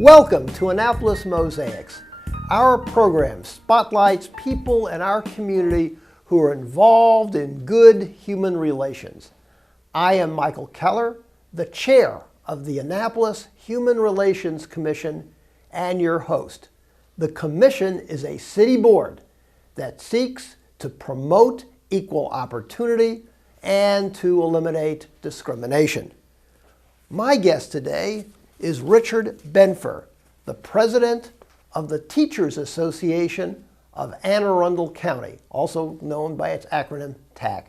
Welcome to Annapolis Mosaics. Our program spotlights people in our community who are involved in good human relations. I am Michael Keller, the chair of the Annapolis Human Relations Commission and your host. The commission is a city board that seeks to promote equal opportunity and to eliminate discrimination. My guest today is Richard Benfer, the president of the Teachers Association of Anne Arundel County, also known by its acronym TAAAC.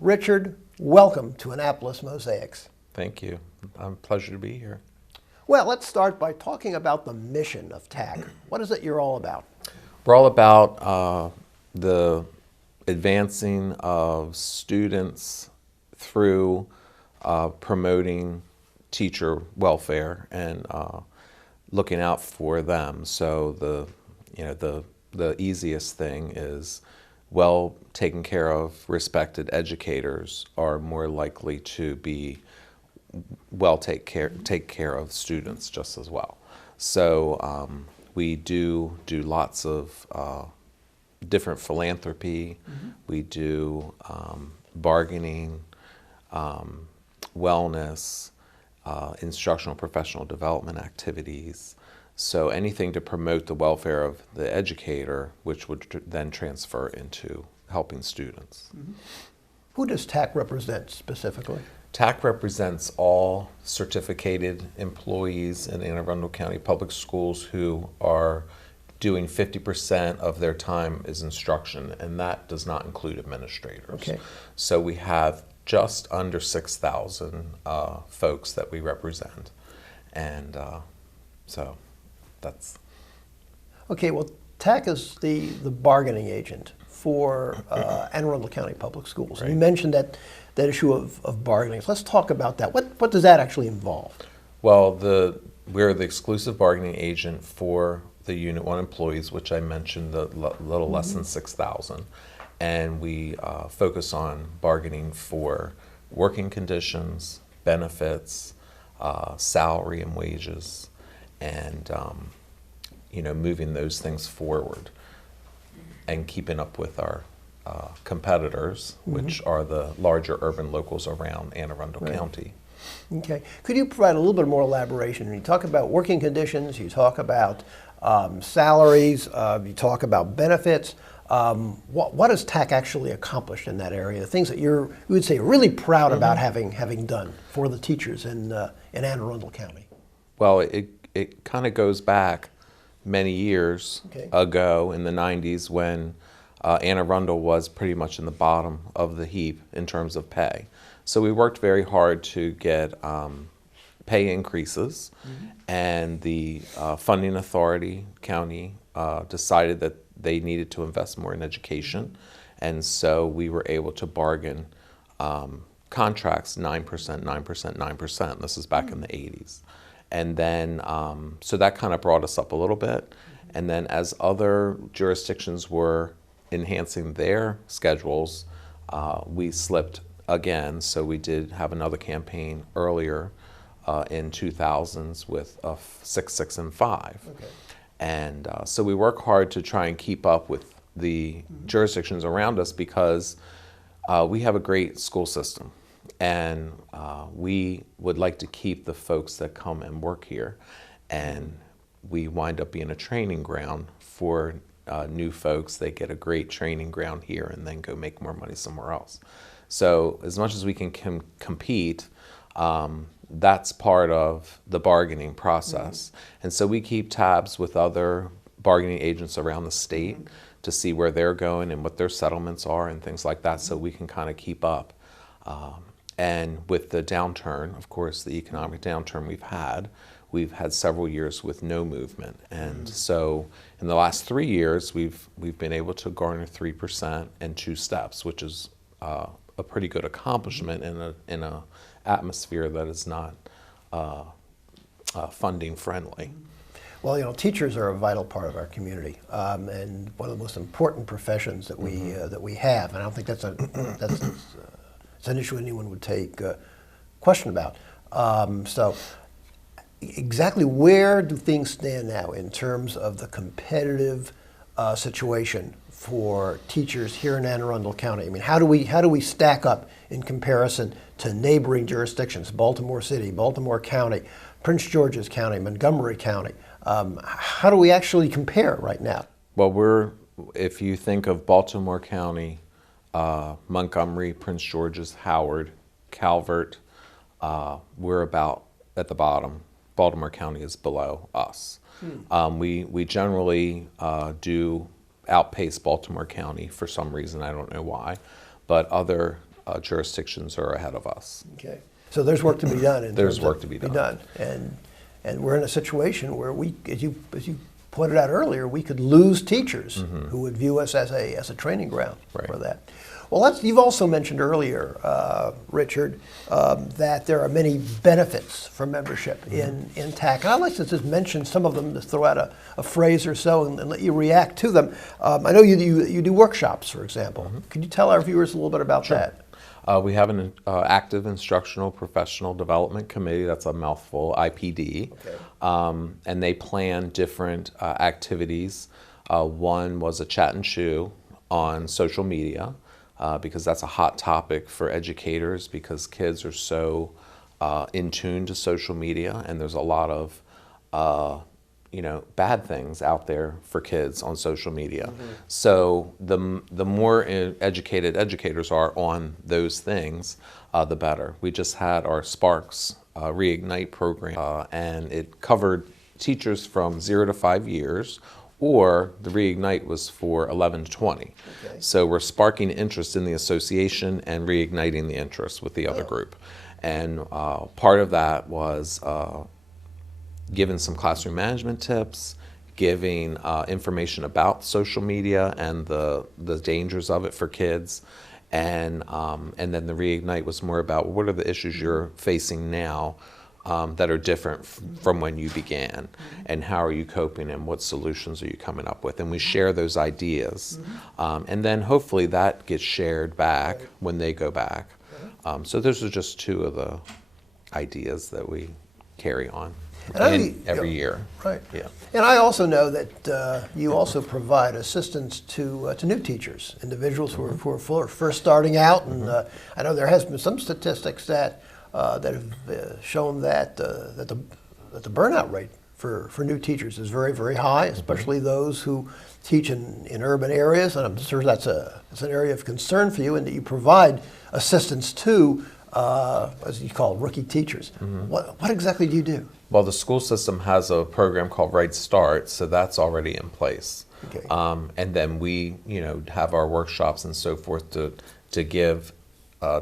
Richard, welcome to Annapolis Mosaics. Thank you. A pleasure to be here. Well, let's start by talking about the mission of TAAAC. What is it you're all about? We're all about the advancing of students through promoting teacher welfare and looking out for them. So the easiest thing is well taken care of, respected educators are more likely to be well take care of students just as well. So we do lots of different philanthropy. We do bargaining, wellness, instructional professional development activities. So anything to promote the welfare of the educator, which would then transfer into helping students. Who does TAAAC represent specifically? TAAAC represents all certificated employees in Anne Arundel County Public Schools who are doing 50% of their time is instruction, and that does not include administrators. Okay. So we have just under 6,000 folks that we represent, and so that's... Okay, well, TAAAC is the bargaining agent for Anne Arundel County Public Schools. Right. You mentioned that issue of bargaining. So let's talk about that. What does that actually involve? Well, we're the exclusive bargaining agent for the Unit 1 employees, which I mentioned, the little less than 6,000. And we focus on bargaining for working conditions, benefits, salary and wages, and moving those things forward and keeping up with our competitors, which are the larger urban locals around Anne Arundel County. Okay. Could you provide a little bit more elaboration? When you talk about working conditions, you talk about salaries, you talk about benefits. What has TAAAC actually accomplished in that area? The things that you would say really proud about having done for the teachers in Anne Arundel County. Well, it kind of goes back many years ago in the 90s when Anne Arundel was pretty much in the bottom of the heap in terms of pay. So we worked very hard to get pay increases, and the funding authority, county, decided that they needed to invest more in education, and so we were able to bargain contracts 9%, 9%, 9%. This is back in the 80s. And then, so that kind of brought us up a little bit. And then as other jurisdictions were enhancing their schedules, we slipped again. So we did have another campaign earlier in 2000s with 6, 6, and 5. Okay. And so we work hard to try and keep up with the jurisdictions around us because we have a great school system. And we would like to keep the folks that come and work here. And we wind up being a training ground for new folks. They get a great training ground here and then go make more money somewhere else. So as much as we can compete, that's part of the bargaining process. And so we keep tabs with other bargaining agents around the state to see where they're going and what their settlements are and things like that, so we can kind of keep up. And with the downturn, of course, the economic downturn we've had several years with no movement. And so in the last 3 years, we've been able to garner 3% in 2 steps, which is a pretty good accomplishment in a atmosphere that is not funding friendly. Well, teachers are a vital part of our community, and one of the most important professions that we have. And I don't think that's an issue anyone would take question about. So exactly where do things stand now in terms of the competitive situation for teachers here in Anne Arundel County? I mean, how do we stack up in comparison to neighboring jurisdictions, Baltimore City, Baltimore County, Prince George's County, Montgomery County? How do we actually compare right now? Well, if you think of Baltimore County, Montgomery, Prince George's, Howard, Calvert, we're about at the bottom. Baltimore County is below us. We generally do outpace Baltimore County for some reason, I don't know why, but other jurisdictions are ahead of us. Okay, so there's work to be done. There's work to be done. And we're in a situation where we, as you pointed out earlier, we could lose teachers who would view us as a training ground for that. Well, you've also mentioned earlier, Richard, that there are many benefits for membership in TAAAC. And I'd like to just mention some of them, just throw out a phrase or so and let you react to them. I know you do workshops, for example. Could you tell our viewers a little bit about that? We have an active instructional professional development committee, that's a mouthful, IPD, and they plan different activities. One was a chat and chew on social media, because that's a hot topic for educators because kids are so in tune to social media, and there's a lot of bad things out there for kids on social media. So the more educated educators are on those things, the better. We just had our Sparks Reignite program, and it covered teachers from 0 to 5 years, or the Reignite was for 11 to 20. So we're sparking interest in the association and reigniting the interest with the other group. And part of that was giving some classroom management tips, giving information about social media and the dangers of it for kids. And then the Reignite was more about what are the issues you're facing now that are different from when you began, and how are you coping, and what solutions are you coming up with, and we share those ideas, and then hopefully that gets shared back when they go back. So those are just two of the ideas that we carry on every year. Right. Yeah. And I also know that you also provide assistance to new teachers, individuals who are first starting out, and I know there has been some statistics that have shown that the burnout rate for new teachers is very, very high, especially those who teach in urban areas, and I'm sure that's an area of concern for you, and that you provide assistance to, as you call rookie teachers. What exactly do you do? Well, the school system has a program called Right Start, so that's already in place. And then we, have our workshops and so forth to give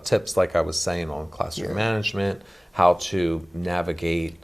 tips, like I was saying, on classroom management, how to navigate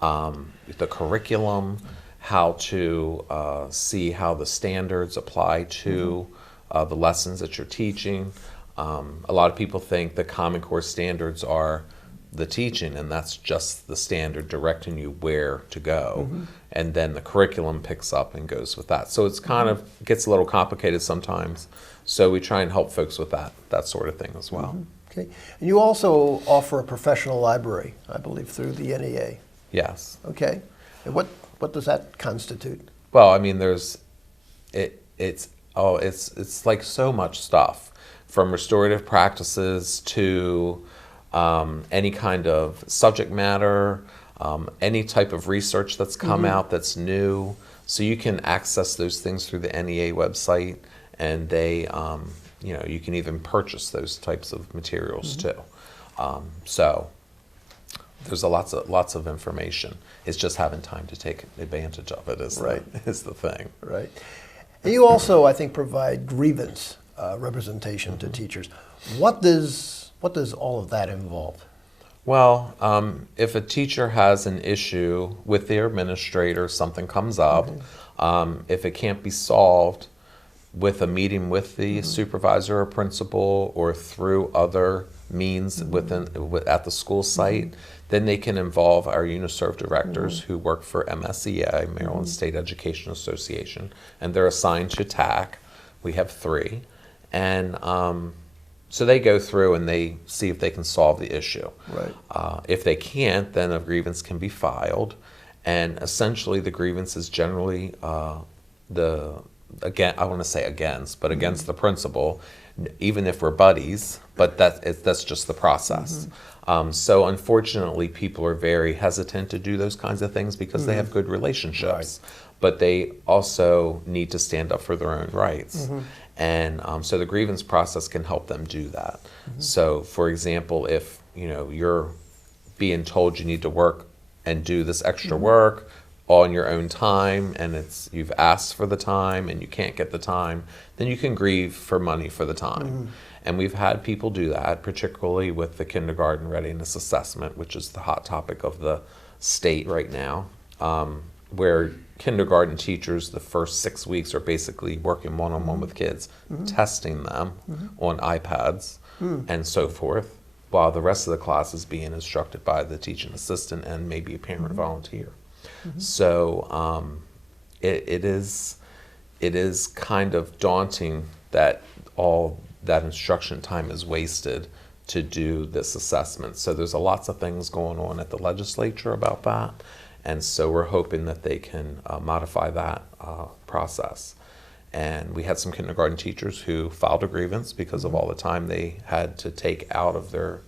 the curriculum, how to see how the standards apply to the lessons that you're teaching. A lot of people think the Common Core standards are the teaching, and that's just the standard directing you where to go. And then the curriculum picks up and goes with that. So it's kind of gets a little complicated sometimes. So we try and help folks with that sort of thing as well. Okay. And you also offer a professional library, I believe, through the NEA. Yes. Okay. And what does that constitute? Well, I mean, it's like so much stuff, from restorative practices to any kind of subject matter, any type of research that's come out that's new. So you can access those things through the NEA website, and they, you can even purchase those types of materials too. So there's lots of information. It's just having time to take advantage of it is the thing. Right. And you also, I think, provide grievance representation to teachers. What does all of that involve? Well, if a teacher has an issue with their administrator, something comes up, if it can't be solved with a meeting with the supervisor or principal, or through other means at the school site, then they can involve our UNISERV directors who work for MSEA, Maryland State Education Association, and they're assigned to TAAAC. We have 3. And So they go through and they see if they can solve the issue. Right. If they can't, then a grievance can be filed, and essentially the grievance is generally again, I want to say against, but against the principal, even if we're buddies, but that's just the process. So unfortunately, people are very hesitant to do those kinds of things because they have good relationships, but they also need to stand up for their own rights. And so the grievance process can help them do that. So for example, if you're being told you need to work and do this extra work all in your own time, and you've asked for the time and you can't get the time, then you can grieve for money for the time. And we've had people do that, particularly with the kindergarten readiness assessment, which is the hot topic of the state right now, where kindergarten teachers the first 6 weeks are basically working one-on-one with kids, testing them on iPads and so forth, while the rest of the class is being instructed by the teaching assistant and maybe a parent volunteer. So it is kind of daunting that all that instruction time is wasted to do this assessment. So there's lots of things going on at the legislature about that, and so we're hoping that they can modify that process. And we had some kindergarten teachers who filed a grievance because of all the time they had to take out of their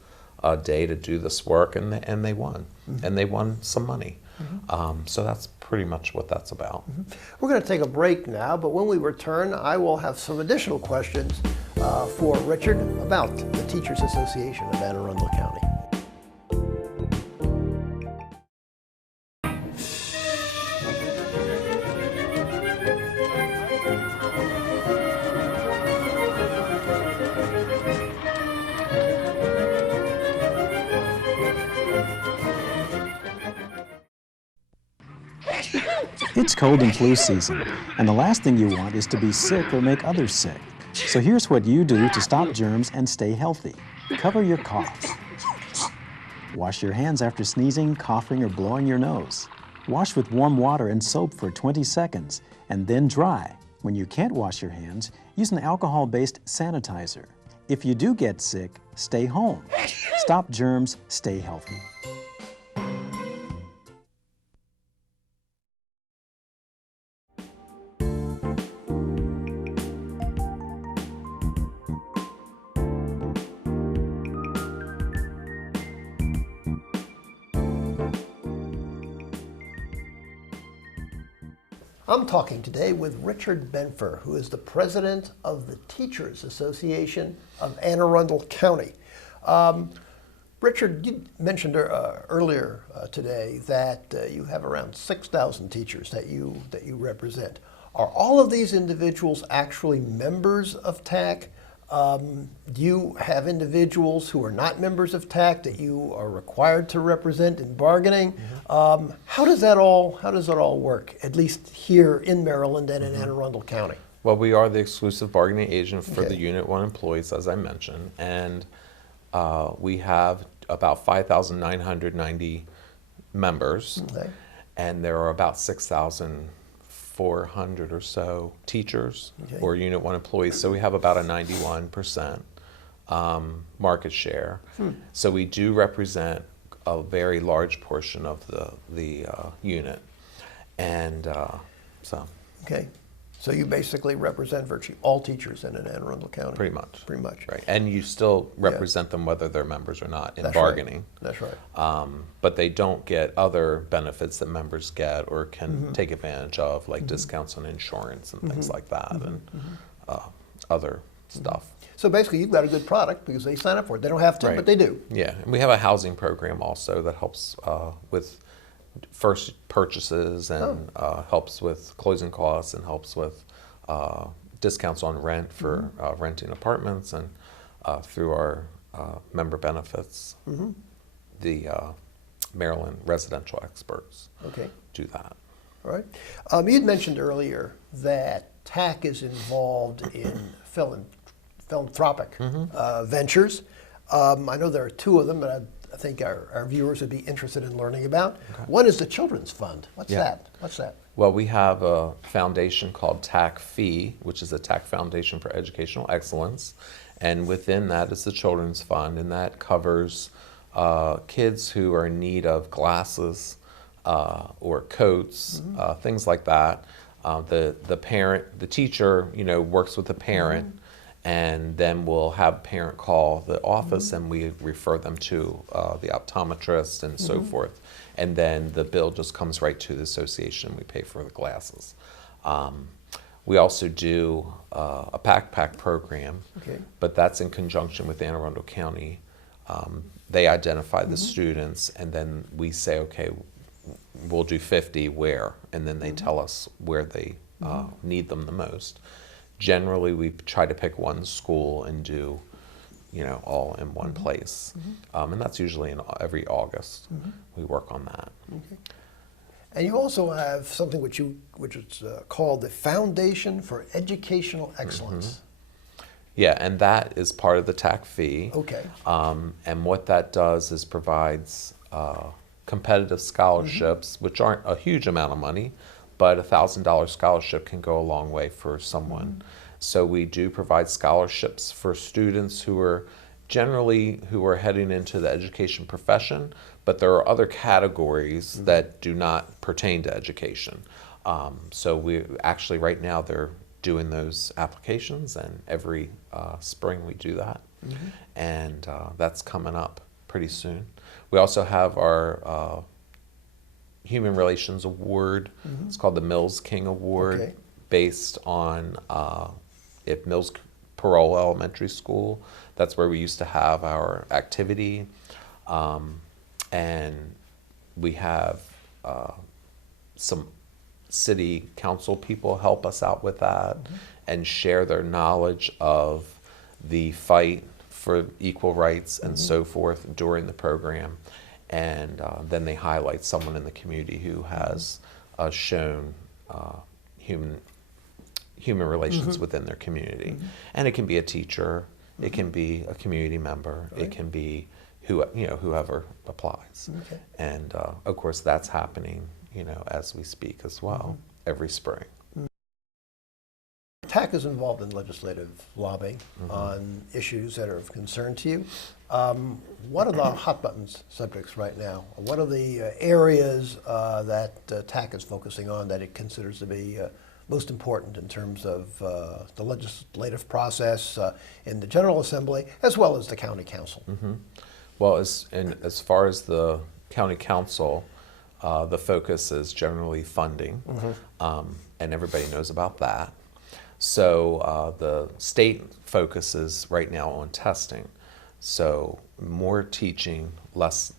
day to do this work, and they won. And they won some money. So that's pretty much what that's about. We're going to take a break now, but when we return, I will have some additional questions for Richard about the Teachers Association of Anne Arundel County. It's cold and flu season, and the last thing you want is to be sick or make others sick. So here's what you do to stop germs and stay healthy. Cover your coughs. Wash your hands after sneezing, coughing, or blowing your nose. Wash with warm water and soap for 20 seconds, and then dry. When you can't wash your hands, use an alcohol-based sanitizer. If you do get sick, stay home. Stop germs, stay healthy. I'm talking today with Richard Benfer, who is the president of the Teachers Association of Anne Arundel County. Richard, you mentioned earlier today that you have around 6,000 teachers that you represent. Are all of these individuals actually members of TAAAC? Do you have individuals who are not members of TAAAC that you are required to represent in bargaining? How does that all work, at least here in Maryland and in Anne Arundel County? Well, we are the exclusive bargaining agent for the Unit 1 employees, as I mentioned, and we have about 5,990 members, and there are about 6,400 or so teachers or Unit 1 employees, so we have about a 91% market share. So we do represent a very large portion of the unit, and so. Okay, so you basically represent virtually all teachers in Anne Arundel County. Pretty much. Pretty much. Right, and you still represent them whether they're members or not in bargaining. That's right. But they don't get other benefits that members get or can take advantage of, like discounts on insurance and things like that, and other stuff. So basically, you've got a good product because they sign up for it. They don't have to, but they do. Yeah, and we have a housing program also that helps with first purchases and helps with closing costs and helps with discounts on rent for renting apartments, and through our member benefits, the Maryland residential experts do that. All right. You'd mentioned earlier that TAAAC is involved in philanthropic ventures. I know there are two of them, but I think our viewers would be interested in learning about. One is the Children's Fund. What's that? What's that? Well, we have a foundation called TAAAC Fee, which is a TAAAC Foundation for Educational Excellence, And within that is the Children's Fund, and that covers kids who are in need of glasses or coats, things like that. The teacher, works with the parent, and then we'll have parent call the office, and we refer them to the optometrist and so forth. And then the bill just comes right to the association. We pay for the glasses. We also do a backpack program, but that's in conjunction with Anne Arundel County. They identify the students, and then we say, okay, we'll do 50 where, and then they tell us where they need them the most. Generally, we try to pick one school and do, all in one place, and that's usually every August. We work on that. And you also have something which is called the Foundation for Educational Excellence. Yeah, and that is part of the TAAAC fee. Okay. And what that does is provides competitive scholarships, which aren't a huge amount of money, but a $1,000 scholarship can go a long way for someone. So we do provide scholarships for students who are heading into the education profession, but there are other categories that do not pertain to education. So we actually, right now, they're doing those applications, and every spring we do that. And that's coming up pretty soon. We also have our Human Relations Award. It's called the Mills King Award, based on at Mills Parole Elementary School. That's where we used to have our activity. And we have some city council people help us out with that and share their knowledge of the fight for equal rights and so forth during the program. And then they highlight someone in the community who has shown human relations within their community. And it can be a teacher, it can be a community member, it can be whoever applies. And of course that's happening as we speak as well, every spring. TAAAC is involved in legislative lobbying on issues that are of concern to you. What are the hot buttons subjects right now? What are the areas that TAAAC is focusing on that it considers to be most important in terms of the legislative process in the General Assembly as well as the County Council? Well, as far as the County Council, the focus is generally funding, and everybody knows about that. So the state focuses right now on testing. So more teaching, less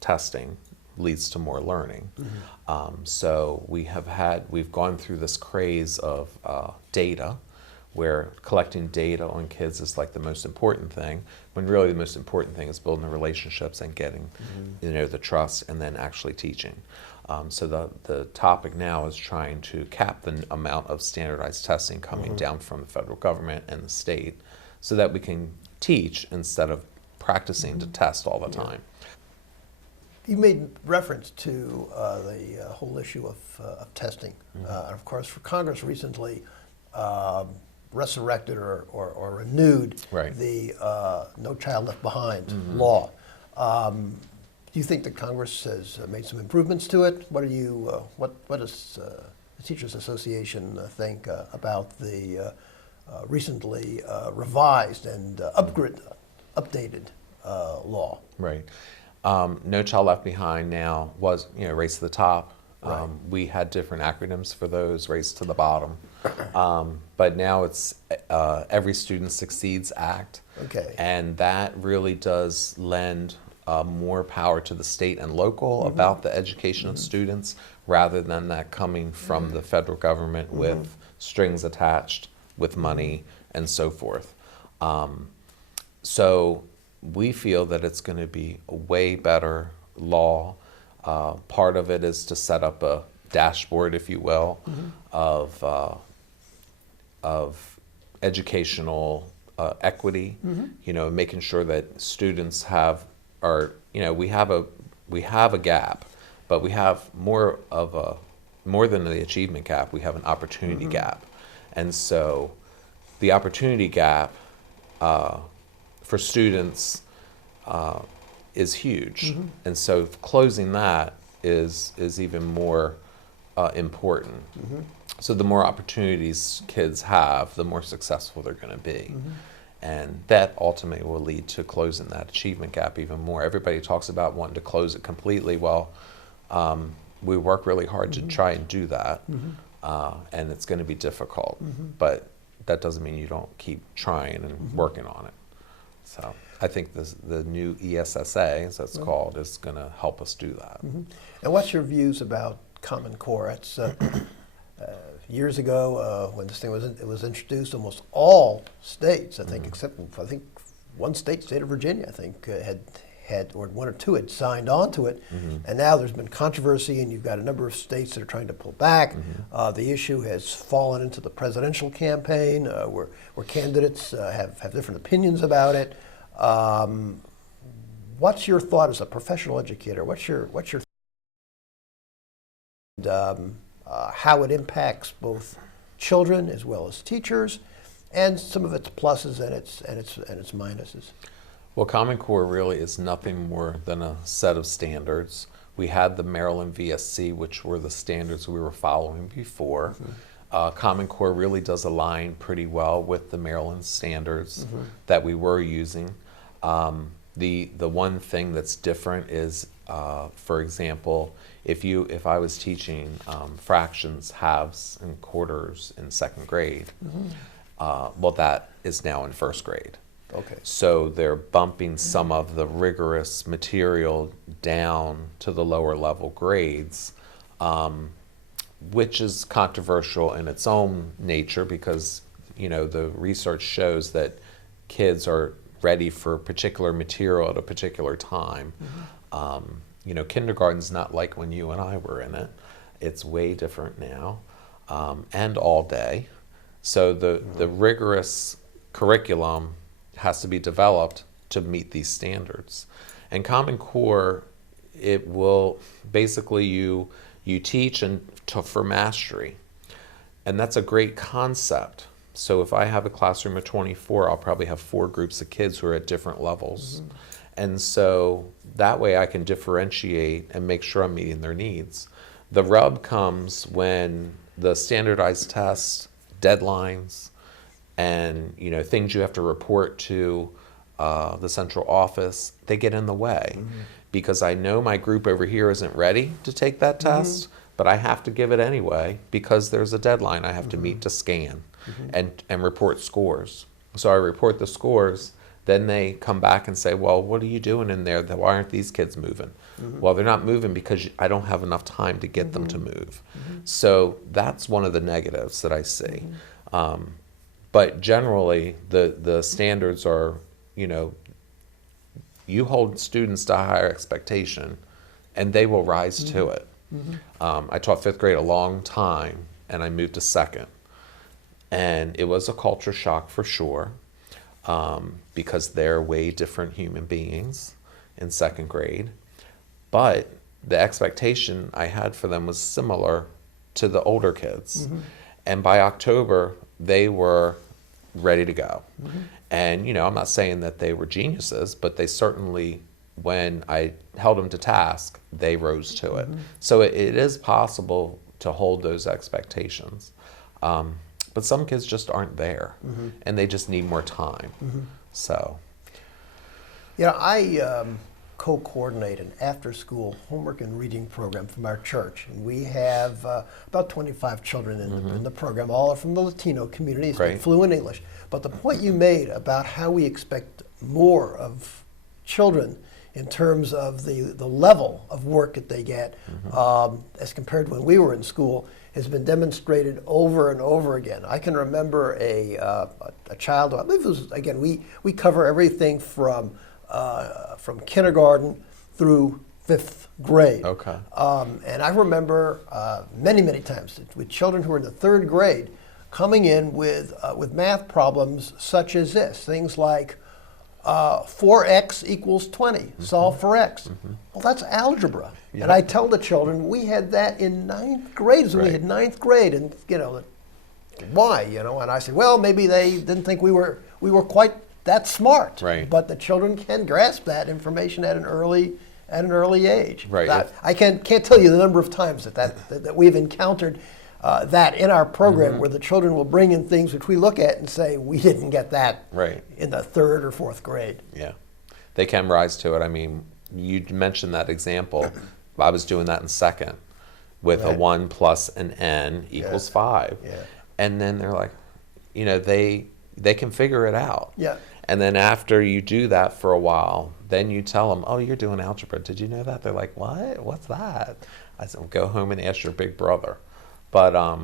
testing leads to more learning. So we've gone through this craze of data, where collecting data on kids is like the most important thing, when really the most important thing is building the relationships and getting the trust, and then actually teaching. So the topic now is trying to cap the amount of standardized testing coming down from the federal government and the state, so that we can teach instead of practicing to test all the time. You made reference to the whole issue of testing. And of course, Congress recently resurrected or renewed the No Child Left Behind law. Do you think that Congress has made some improvements to it? What does the Teachers Association think about the recently revised and updated law? Right. No Child Left Behind now was, Race to the Top. We had different acronyms for those, Race to the Bottom. But now it's Every Student Succeeds Act. And that really does lend more power to the state and local about the education of students, rather than that coming from the federal government with strings attached with money and so forth. So we feel that it's going to be a way better law. Part of it is to set up a dashboard, if you will, of educational equity. Making sure that students we have a gap, but we have more than the achievement gap. We have an opportunity gap, and so the opportunity gap for students is huge. And so closing that is even more important. So the more opportunities kids have, the more successful they're going to be. And that ultimately will lead to closing that achievement gap even more. Everybody talks about wanting to close it completely. Well, we work really hard to try and do that, and it's going to be difficult. But that doesn't mean you don't keep trying and working on it. So I think the new ESSA, as it's called, is going to help us do that. And what's your views about Common Core? It's years ago when this thing was introduced, almost all states, I think, except one state of Virginia, I think, had or one or two had signed on to it, and now there's been controversy, and you've got a number of states that are trying to pull back. The issue has fallen into the presidential campaign, where candidates have different opinions about it. What's your thought as a professional educator? What's your how it impacts both children as well as teachers, and some of its pluses and its minuses? Well, Common Core really is nothing more than a set of standards. We had the Maryland VSC, which were the standards we were following before. Common Core really does align pretty well with the Maryland standards that we were using. The one thing that's different is, for example, if I was teaching fractions, halves, and quarters in second grade, well, that is now in first grade. Okay. So they're bumping some of the rigorous material down to the lower level grades, which is controversial in its own nature because, the research shows that kids are ready for particular material at a particular time. Kindergarten's not like when you and I were in it. It's way different now, and all day. So the rigorous curriculum has to be developed to meet these standards. And Common Core, it will basically you teach for mastery. And that's a great concept. So if I have a classroom of 24, I'll probably have 4 groups of kids who are at different levels. And so that way I can differentiate and make sure I'm meeting their needs. The rub comes when the standardized tests, deadlines, and things you have to report to the central office, they get in the way. Because I know my group over here isn't ready to take that test, but I have to give it anyway because there's a deadline I have to meet to scan and report scores. So I report the scores, then they come back and say, well, what are you doing in there? Why aren't these kids moving? Well, they're not moving because I don't have enough time to get them to move. So that's one of the negatives that I see. But generally, the standards are, you hold students to a higher expectation, and they will rise to it. I taught 5th grade a long time, and I moved to 2nd. And it was a culture shock for sure, because they're way different human beings in 2nd grade. But the expectation I had for them was similar to the older kids. And by October, they were ready to go. And, I'm not saying that they were geniuses, but they certainly, when I held them to task, they rose to it. So it is possible to hold those expectations. But some kids just aren't there, and they just need more time. So. I co-coordinate an after-school homework and reading program from our church. And we have about 25 children in the program. All are from the Latino community, speak fluent English. But the point you made about how we expect more of children in terms of the level of work that they get as compared to when we were in school has been demonstrated over and over again. I can remember a child, I believe it was, again, we cover everything from kindergarten through 5th grade. Okay. And I remember many times with children who are in the 3rd grade coming in with math problems such as this, things like 4x equals 20, solve for x. Well, that's algebra. And I tell the children, we had that in 9th grade, when we had 9th grade, and why, and I said, well, maybe they didn't think we were quite that's smart. Right. But the children can grasp that information at an early age. Right. I can't tell you the number of times that we've encountered that in our program, where the children will bring in things which we look at and say, we didn't get that in the 3rd or 4th grade. Yeah, they can rise to it. I mean, you mentioned that example. I was doing that in 2nd with a 1 plus an n equals 5. Yeah. And then they're like, you know, they can figure it out. Yeah. And then after you do that for a while, then you tell them, oh, you're doing algebra. Did you know that? They're like, what? What's that? I said, well, go home and ask your big brother. But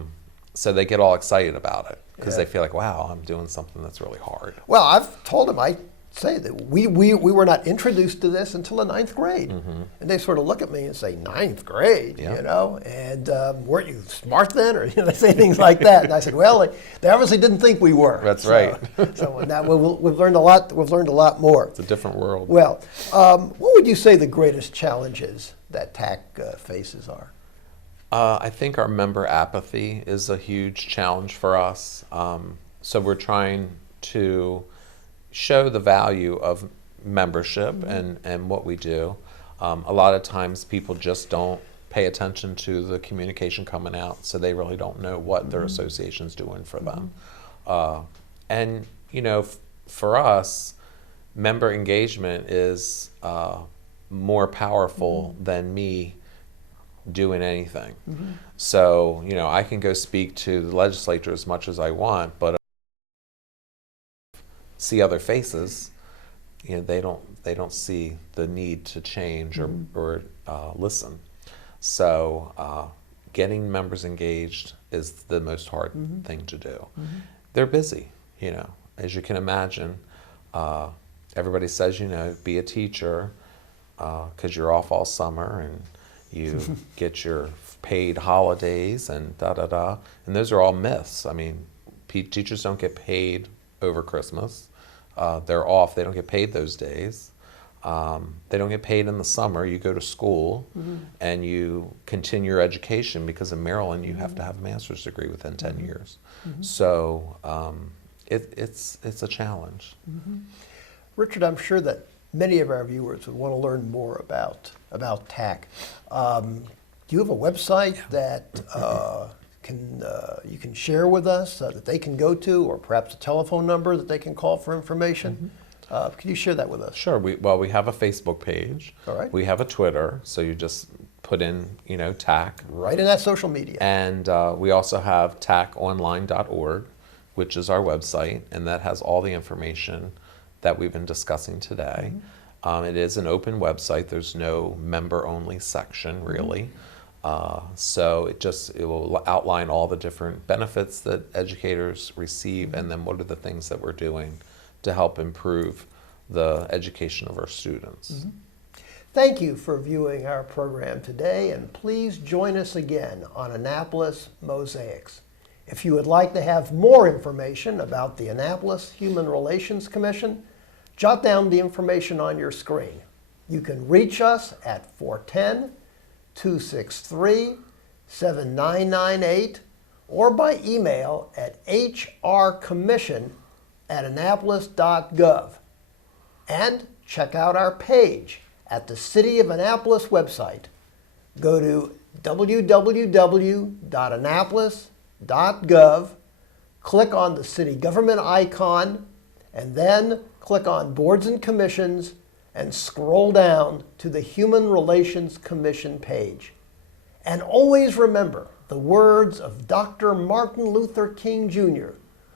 so they get all excited about it because they feel like, wow, I'm doing something that's really hard. Well, I've told them, I say that we were not introduced to this until the 9th grade. And they sort of look at me and say, 9th grade, you know, and weren't you smart then? Or, you know, they say things like that. And I said, well, they obviously didn't think we were. That's right. So now we've learned a lot. We've learned a lot more. It's a different world. Well, what would you say the greatest challenges that TAAAC faces are? I think our member apathy is a huge challenge for us. So we're trying to show the value of membership and what we do. A lot of times people just don't pay attention to the communication coming out, so they really don't know what their association's doing for them. And, you know, for us, member engagement is more powerful than me doing anything. So, you know, I can go speak to the legislature as much as I want, but see other faces, you know, they don't see the need to change or listen. So getting members engaged is the most hard thing to do. They're busy, you know, as you can imagine. Everybody says, you know, be a teacher because you're off all summer and you get your paid holidays and da-da-da. And those are all myths. I mean, teachers don't get paid over Christmas. They're off. They don't get paid those days. They don't get paid in the summer. You go to school and you continue your education because in Maryland you have to have a master's degree within 10 years. So it's a challenge. Richard, I'm sure that many of our viewers would want to learn more about TAAAC. Do you have a website that you can share with us that they can go to, or perhaps a telephone number that they can call for information? Can you share that with us? Sure. We have a Facebook page. All right. We have a Twitter, so you just put in, you know, TAAAC. Right in that social media. And we also have taaconline.org, which is our website, and that has all the information that we've been discussing today. It is an open website. There's no member-only section, really. So it will outline all the different benefits that educators receive, and then what are the things that we're doing to help improve the education of our students. Thank you for viewing our program today, and please join us again on Annapolis Mosaics. If you would like to have more information about the Annapolis Human Relations Commission, jot down the information on your screen. You can reach us at 410-263-7998 or by email at hrcommission@annapolis.gov. And check out our page at the City of Annapolis website. Go to www.annapolis.gov, click on the city government icon, and then click on Boards and Commissions and scroll down to the Human Relations Commission page. And always remember the words of Dr. Martin Luther King Jr.,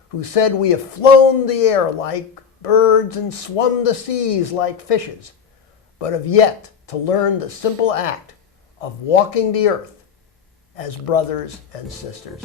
who said, "We have flown the air like birds and swum the seas like fishes, but have yet to learn the simple act of walking the earth as brothers and sisters."